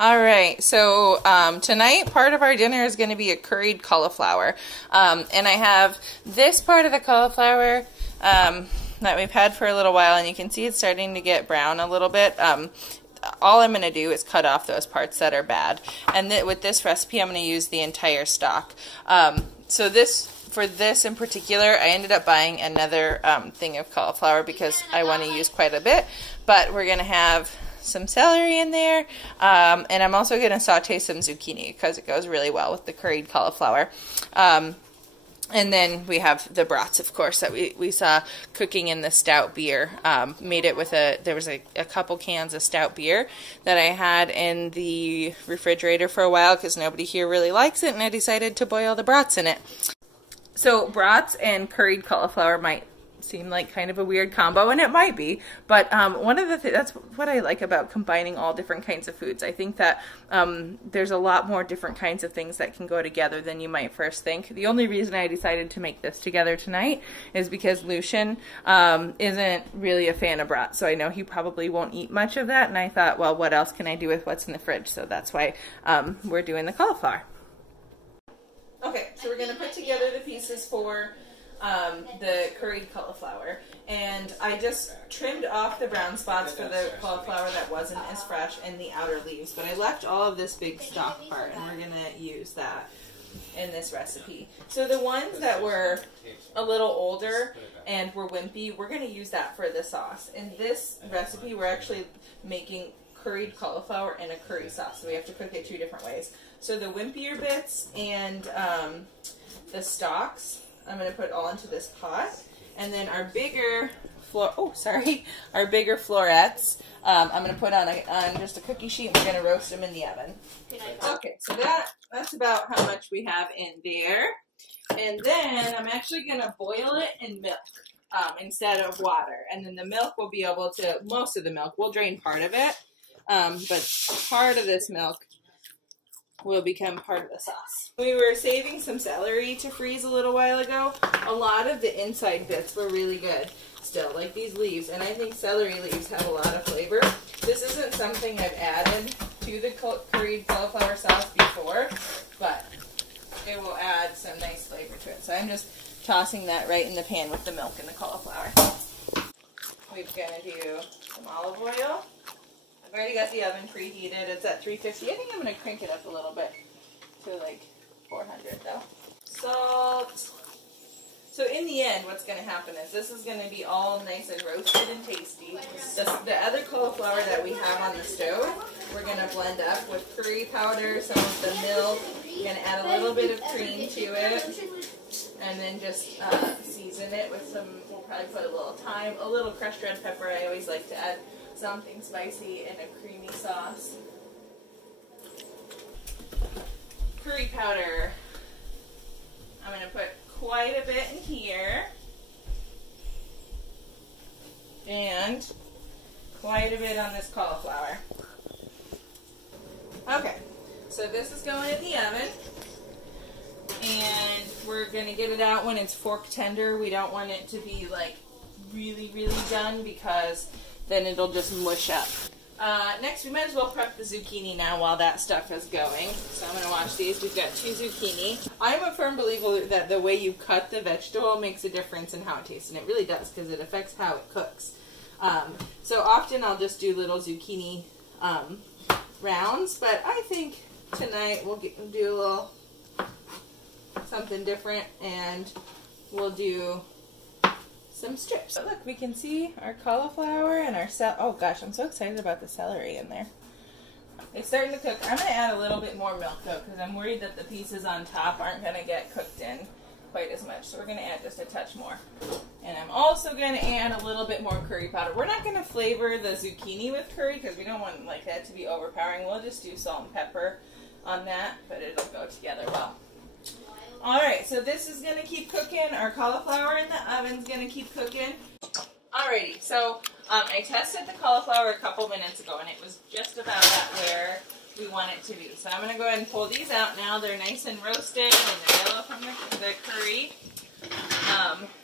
All right, so tonight part of our dinner is going to be a curried cauliflower. And I have this part of the cauliflower that we've had for a little while, and you can see it's starting to get brown a little bit. All I'm going to do is cut off those parts that are bad. And with this recipe, I'm going to use the entire stalk. For this in particular, I ended up buying another thing of cauliflower because I want to use quite a bit. But we're going to have some celery in there, and I'm also going to saute some zucchini because it goes really well with the curried cauliflower. And then we have the brats, of course, that we saw cooking in the stout beer. Made it with there was a couple cans of stout beer that I had in the refrigerator for a while because nobody here really likes it, and I decided to boil the brats in it. So brats and curried cauliflower might seem like kind of a weird combo, and it might be, but one of the that's what I like about combining all different kinds of foods. I think that there's a lot more different kinds of things that can go together than you might first think. The only reason I decided to make this together tonight is because Lucian isn't really a fan of brats, so I know he probably won't eat much of that, and I thought, well, what else can I do with what's in the fridge? So that's why we're doing the cauliflower. Okay, so we're going to put together the pieces for the curried cauliflower, and I just trimmed off the brown spots for the cauliflower that wasn't as fresh and the outer leaves, but I left all of this big stalk part, and we're going to use that in this recipe. So the ones that were a little older and were wimpy, we're going to use that for the sauce. In this recipe, we're actually making curried cauliflower in a curry sauce, so we have to cook it 2 different ways. So the wimpier bits and the stalks, I'm going to put all into this pot, and then our bigger our bigger florets, I'm going to put on just a cookie sheet, and we're going to roast them in the oven. Okay, so that's about how much we have in there, and then I'm actually going to boil it in milk instead of water, and then the milk will be able to, most of the milk, we'll drain part of it, but part of this milk will become part of the sauce. We were saving some celery to freeze a little while ago. A lot of the inside bits were really good still, like these leaves, and I think celery leaves have a lot of flavor. This isn't something I've added to the curried cauliflower sauce before, but it will add some nice flavor to it. So I'm just tossing that right in the pan with the milk and the cauliflower. We're going to do some olive oil. I've already got the oven preheated. It's at 350. I think I'm going to crank it up a little bit to like 400 though. Salt. So in the end, what's going to happen is this is going to be all nice and roasted and tasty. The other cauliflower that we have on the stove, we're going to blend up with curry powder, some of the milk. We're going to add a little bit of cream to it, and then just season it with some, we'll probably put a little thyme, a little crushed red pepper. I always like to add something spicy in a creamy sauce. Curry powder. I'm going to put quite a bit in here. And quite a bit on this cauliflower. Okay, so this is going in the oven. And we're going to get it out when it's fork tender. We don't want it to be like really, really done because then it'll just mush up. Next, we might as well prep the zucchini now while that stuff is going. So I'm going to wash these. We've got 2 zucchini. I'm a firm believer that the way you cut the vegetable makes a difference in how it tastes, and it really does because it affects how it cooks. So often I'll just do little zucchini rounds, but I think tonight we'll do a little something different, and we'll do some strips. So look, we can see our cauliflower and our oh gosh, I'm so excited about the celery in there. It's starting to cook. I'm going to add a little bit more milk though, because I'm worried that the pieces on top aren't going to get cooked in quite as much. So we're going to add just a touch more. And I'm also going to add a little bit more curry powder. We're not going to flavor the zucchini with curry because we don't want like that to be overpowering. We'll just do salt and pepper on that, but it'll go together well. Alright, so this is going to keep cooking. Our cauliflower in the oven's going to keep cooking. Alrighty, so I tested the cauliflower a couple minutes ago, and it was just about at where we want it to be. So I'm going to go ahead and pull these out now. They're nice and roasted, and they're yellow from the curry.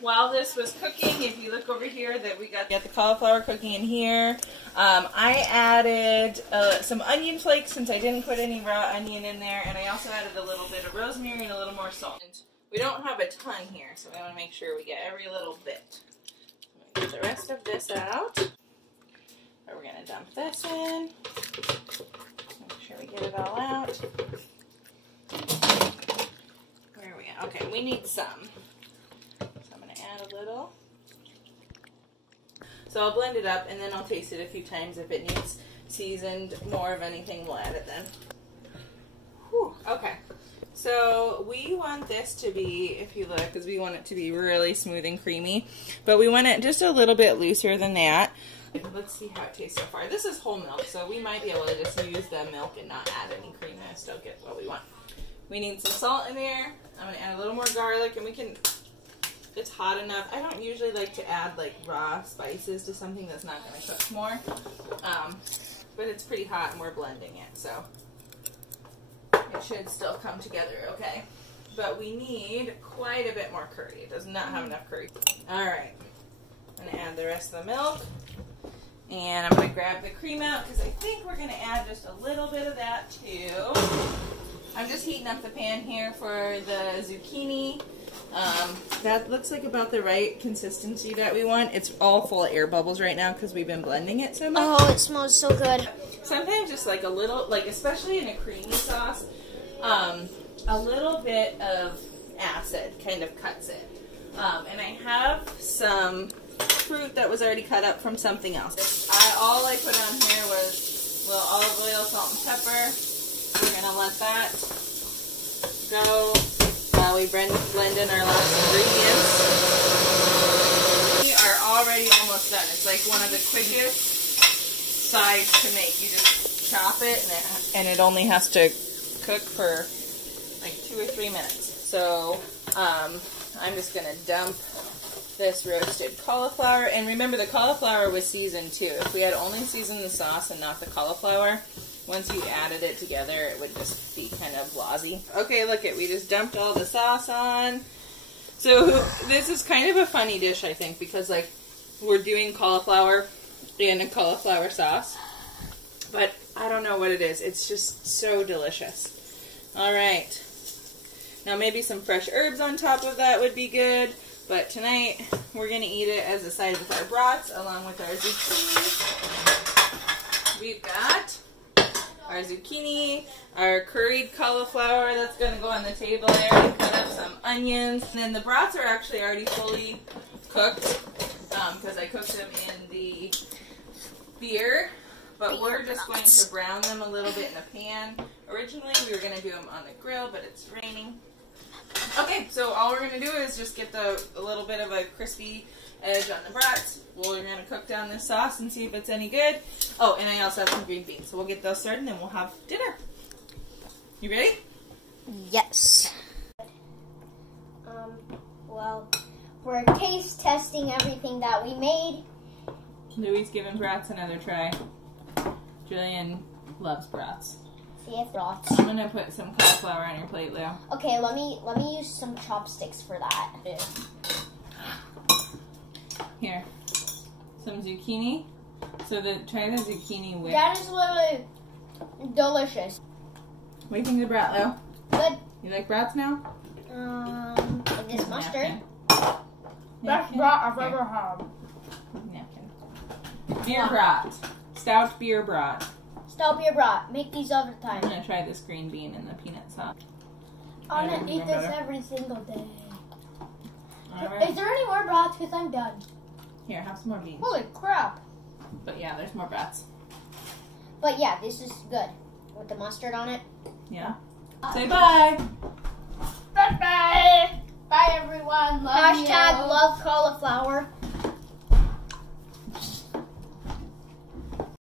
While this was cooking, if you look over here, that we got the cauliflower cooking in here. I added some onion flakes since I didn't put any raw onion in there, and I also added a little bit of rosemary and a little more salt. And we don't have a ton here, so we want to make sure we get every little bit. I'm going to get the rest of this out. We're going to dump this in. Make sure we get it all out. Where are we at? Okay, we need some. So I'm going to add a little. So I'll blend it up and then I'll taste it a few times. If it needs seasoned more of anything, we'll add it then. Whew, okay. So we want this to be, if you look, because we want it to be really smooth and creamy, but we want it just a little bit looser than that. Let's see how it tastes so far. This is whole milk, so we might be able to just use the milk and not add any cream and still get what we want. We need some salt in there. I'm going to add a little more garlic, and we can, it's hot enough. I don't usually like to add like raw spices to something that's not going to cook more, but it's pretty hot and we're blending it, so it should still come together okay. But we need quite a bit more curry. It does not have enough curry. Alright, I'm going to add the rest of the milk. And I'm going to grab the cream out because I think we're going to add just a little bit of that too. I'm just heating up the pan here for the zucchini. That looks like about the right consistency that we want. It's all full of air bubbles right now because we've been blending it so much. Oh, it smells so good. Sometimes just like a little, like especially in a creamy sauce, a little bit of acid kind of cuts it. And I have some fruit that was already cut up from something else. All I put on here was a little olive oil, salt, and pepper. We're going to let that go while we blend in our last ingredients. We are already almost done. It's like one of the quickest sides to make. You just chop it and it only has to cook for like 2 or 3 minutes. So I'm just going to dump this roasted cauliflower, and remember the cauliflower was seasoned too. If we had only seasoned the sauce and not the cauliflower, once you added it together it would just be kind of lousy. Okay, look it, we just dumped all the sauce on. So this is kind of a funny dish I think because like we're doing cauliflower in a cauliflower sauce, but I don't know what it is. It's just so delicious. Alright, now maybe some fresh herbs on top of that would be good. But tonight, we're going to eat it as a side with our brats, along with our zucchini. We've got our zucchini, our curried cauliflower that's going to go on the table. I already cut up some onions. And then the brats are actually already fully cooked, because I cooked them in the beer. But we're just going to brown them a little bit in a pan. Originally, we were going to do them on the grill, but it's raining. Okay, so all we're going to do is just get a little bit of a crispy edge on the brats. We're going to cook down this sauce and see if it's any good. Oh, and I also have some green beans. So we'll get those started and then we'll have dinner. You ready? Yes. Well, we're taste testing everything that we made. Louie's giving brats another try. Jillian loves brats. Brats. I'm gonna put some cauliflower on your plate, Lou. Okay, let me use some chopsticks for that. Here, some zucchini. So try the zucchini with. That is literally delicious. What do you think of the brat, Lou? Good. You like brats now? With this mustard. Best brat I've ever had. Napkin. Beer brat. Stout beer brat. Stout beer brat. Make these all the time. I'm gonna try this green bean and the peanut sauce. I'm gonna eat this every single day. Right. Is there any more brats? Because I'm done. Here, have some more beans. Holy crap. But yeah, there's more brats. But yeah, this is good. With the mustard on it. Yeah. Say bye. Bye bye. Bye everyone. Love you. Love cauliflower.